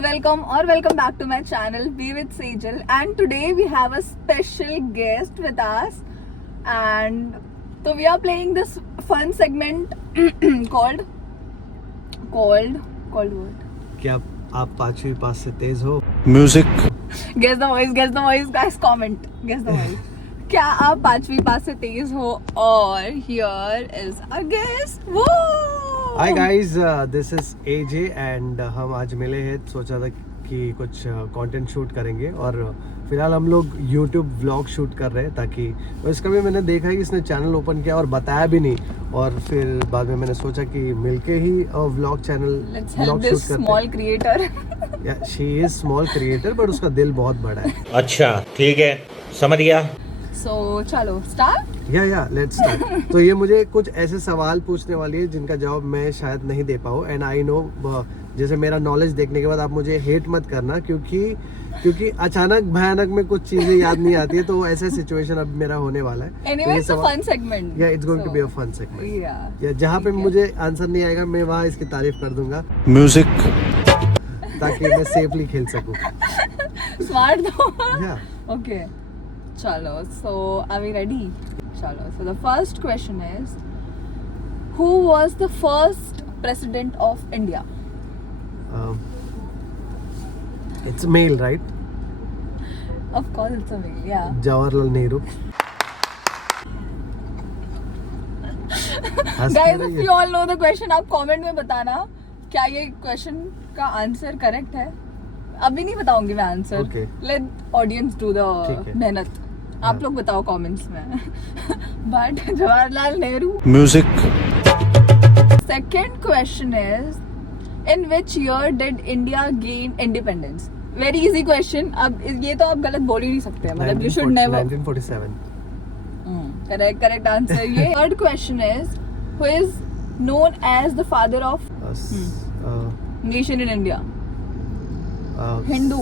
guys, welcome back to my channel Be with Sejal, and today we have a special guest with us, and so we are playing this fun segment called what? क्या आप पांचवी पास से तेज हो? Music Guess the voice guys, comment guess the voice. क्या आप पांचवी पास से तेज हो? और here is our guest. Woo! Hi guys, this is AJ and हम आज मिले हैं, सोचा था कि कुछ कंटेंट शूट करेंगे और फिलहाल हम लोग यूट्यूब व्लॉग शूट कर रहे हैं ताकि इसका भी मैंने देखा है कि इसने चैनल ओपन किया और बताया भी नहीं, और फिर बाद में मैंने सोचा कि मिलके ही व्लॉग चैनल व्लॉग शूट करते हैं। Small creator she is small creator but उसका दिल बहुत बड़ा है। अच्छा ठीक है, समझ गया। सो चलो स्टार्ट। या लेट्स स्टार्ट। तो ये मुझे कुछ ऐसे सवाल पूछने वाली है जिनका जवाब मैं शायद नहीं दे पाऊँ, एंड आई नो जैसे मेरा नॉलेज देखने के बाद आप मुझे हेट मत करना, क्योंकि अचानक भयानक में कुछ चीजें याद नहीं आती है, तो ऐसा सिचुएशन अब मेरा होने वाला है। Anyway, it's a fun segment. Yeah it's going to be a fun segment. Yeah. या जहाँ पे मुझे आंसर नहीं आएगा मैं वहाँ इसकी तारीफ कर दूंगा म्यूजिक ताकि मैं सेफली खेल सकूं। Smart though. Yeah. Okay. Chalo. So are we ready? Chalo. So the first question is, who was the first president of India? It's male, right? Of course, it's a male. Yeah. Jawaharlal Nehru. Guys, if you all know the question, आप comment में बताना क्या ये question का answer correct है। अभी नहीं बताऊंगी मैं answer. Okay. Let audience do the ठीक है। मेहनत। आप लोग बताओ कमेंट्स में। But Jawaharlal Nehru. Music Second question is, in which year did India gain independence? Very easy question. अब ये तो आप गलत बोल ही नहीं सकते, मतलब you should never. 1947। Correct answer. ये third question is, who is known as the father of nation in India? Hindu.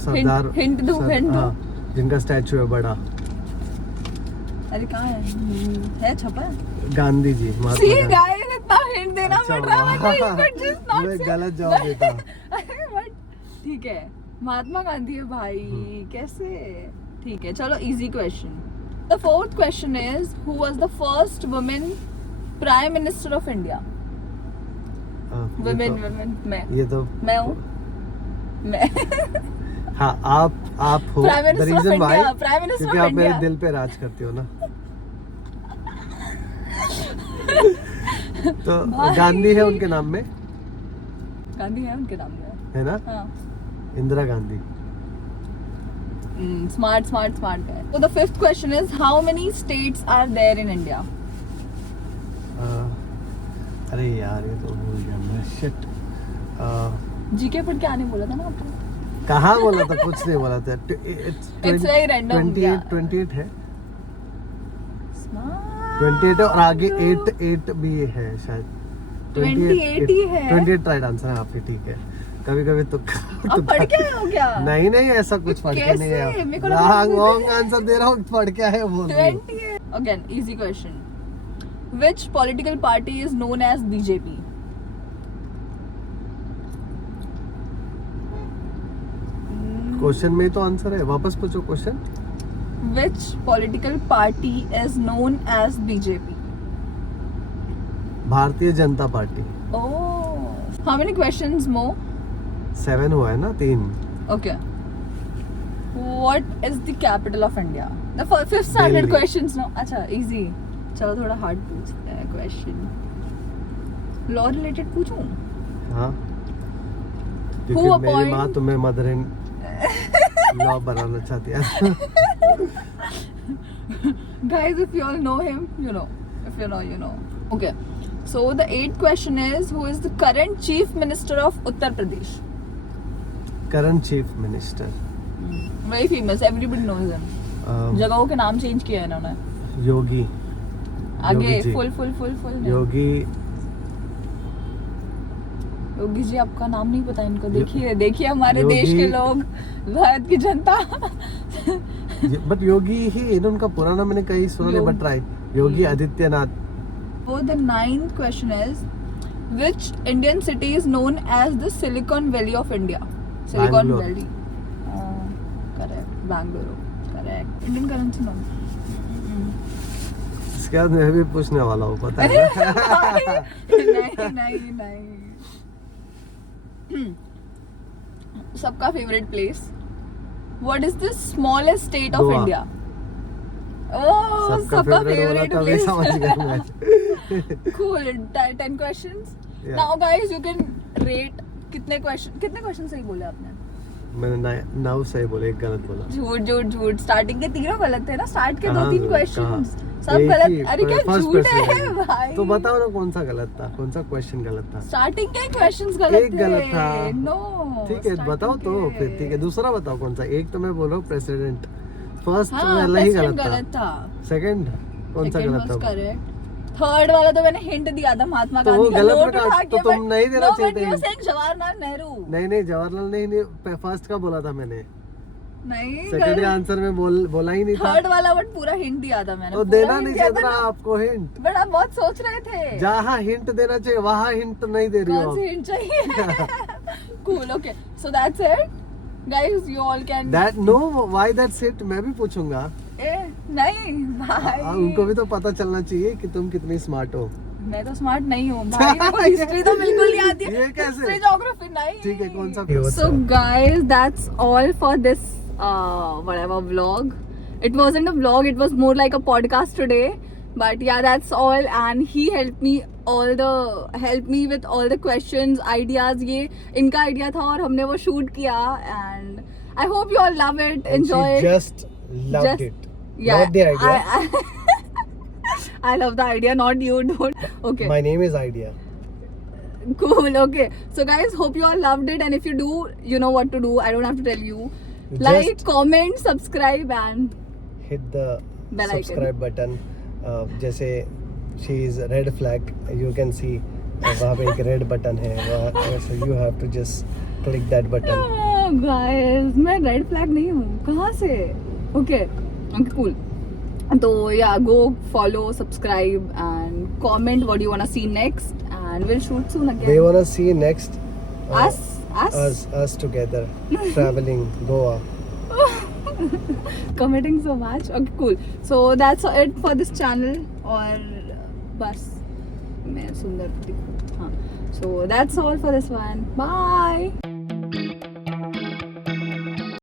सरदार हिंदू। हाँ, जिनका स्टैचू है बड़ा। अरे कहाँ है छपा है? गांधी जी, महात्मा See गांधी। guys, इतना हिंट देना अच्छा, पड़ रहा है, वाह। you could just not मैं say. गलत जवाब देता। अरे but ठीक है, महात्मा गांधी है भाई, कैसे? ठीक है, चलो easy question. The fourth question is, who was the first woman prime minister of India? Women ये तो मैं हूँ मैं हाँ, आप हो। Prime The Minister of reason why, India, Prime Minister क्योंकि of आप मेरे India. दिल पे राज करती हो ना। तो भाई। गांधी है उनके नाम में, गांधी है उनके नाम में। है ना? हाँ। Indira Gandhi. Smart guy. So the fifth question is, how many states are there in India? अरे यार ये तो भूल गया मैं, शिट। जीके पढ़ के आने बोला था ना आपको? कहाँ बोला था? कुछ नहीं बोला था। It's very random. 28 है। Smart. 28 है और आगे 8 भी है शायद। 28 ही है। 28 राइट आंसर है। आप ही ठीक है। कभी तो अब पढ़ के आए हो क्या? नहीं ऐसा कुछ पढ़ के नहीं कैसे? मेरे को है। लगा रॉन्ग आंसर दे रहा हूँ, पढ़ के आए बोल रही हूँ। 28. Again, easy question. Which political party is known as BJP? Question में तो आंसर है, वापस पूछो question. Which political party is known as BJP? Bharatiya Janata party. Oh. How many questions more? 7 हुआ है ना, 3। Okay. What is the capital of India? The fifth standard Delhi. questions now. अच्छा, easy. चलो थोड़ा hard पूछते हैं question. Law related पूछूं? हाँ, Who क्योंकि मेरी appoint- माँ तुम्हें मदर इन लॉ बनाना चाहती है। Guys, if you all know him, you know. If you know, you know. Okay. So the 8th question is, who is the current chief minister of Uttar Pradesh? Current chief minister Very famous. Everybody knows him. जगहों के नाम change किया है इन्होंने। योगी। आगे Yogi ji. full Yogi ji, आपका नाम नहीं पता इनको? देखिए हमारे देश के लोग, भारत की जनता। बट योगी ही इनका पूरा नाम मैंने कहीं सुना नहीं, but right, Yogi Adityanath. So the 9th question is, Which Indian city is known as the Silicon Valley of India? Silicon Bangalore. Valley. Correct. Bangalore. Correct. Indian currency no. इसके बाद मैं भी पूछने वाला हूँ, पता अरे है? नहीं. सबका favorite place. What is the smallest state of Goa. India? Oh, सबका favorite बोला favorite तभी place. समझ गया मैं. Cool. 10 questions. Yeah. Now guys, you can rate कितने क्वेश्चन सही बोले आपने? मैंने 9 सही बोले, एक गलत बोला. झूठ. स्टार्टिंग के तीनों गलत थे ना. स्टार्ट के कहाँ 2-3 कहाँ? क्वेश्चंस सब एक गलत. ही, अरे क्या first झूठ है question. भाई? तो बताओ ना कौन सा गलत था, कौन सा क्वेश्चन गलत था? स्टार्टिंग के क्वेश्चंस गलत एक गलत था. नो ठीक है बताओ तो फिर. ठीक है दूसरा बताओ कौन सा. एक तो मैं बोल रहा हूँ प्रेसिडेंट. फर्स्ट वाला ही गलत था. सेकंड कौन सा गलत था? करेक्ट. थर्ड वाला तो मैंने हिंट दिया था महात्मा तो वो गांधी का. गलत नोट में उठा तो के. तुम नहीं देना चाहिए थे. जवाहरलाल नेहरू. नहीं जवाहरलाल नहीं फर्स्ट का बोला था मैंने. नहीं सेकंड का आंसर में बोला ही नहीं था. थर्ड वाला वर्ड पूरा हिंट दिया था मैंने. तो देना नहीं चाहिए था आपको हिंट. बट आप बहुत सोच रहे थे. जहाँ हिंट देना चाहिए वहाँ हिंट नहीं दे रही हो. कौन सी हिंट चाहिए? Cool. Okay. So that's it. Guys, you all can. That no, why that's it? मैं भी पूछूंगा. नहीं भाई. उनको भी तो पता चलना चाहिए कि तुम कितनी स्मार्ट हो. मैं तो स्मार्ट नहीं हूँ भाई. मेरे को हिस्ट्री तो बिल्कुल नहीं आती है. ये कैसे? हिस्ट्री ज्योग्राफी नहीं. ठीक है कौन सा? So guys, that's all for this whatever vlog. It wasn't a vlog, it was more like a podcast today. But yeah, that's all. And he helped me with all the questions, ideas. ये इनका idea था और हमने वो shoot किया. And I hope you all love it, enjoy it. Just loved Just- it. Yeah, Not the idea. I love the idea, not you. Don't. Okay. My name is Idea. Cool. Okay. So guys, hope you all loved it. And if you do, you know what to do. I don't have to tell you. Like, Just comment, subscribe, and hit the Bell icon. subscribe button. जैसे she is red flag, you can see वहाँ पे एक red button है. So you have to just click that button. oh, guys, मैं red flag नहीं हूँ. कहाँ से? Okay. Okay. Cool. So yeah, go follow, subscribe, and comment what you wanna see next, and we'll shoot soon again. They wanna see next us. us together traveling Goa. Committing so much. Okay, cool. So that's it for this channel. और बस मैं सुंदर दिखूं. हाँ. So that's all for this one. Bye.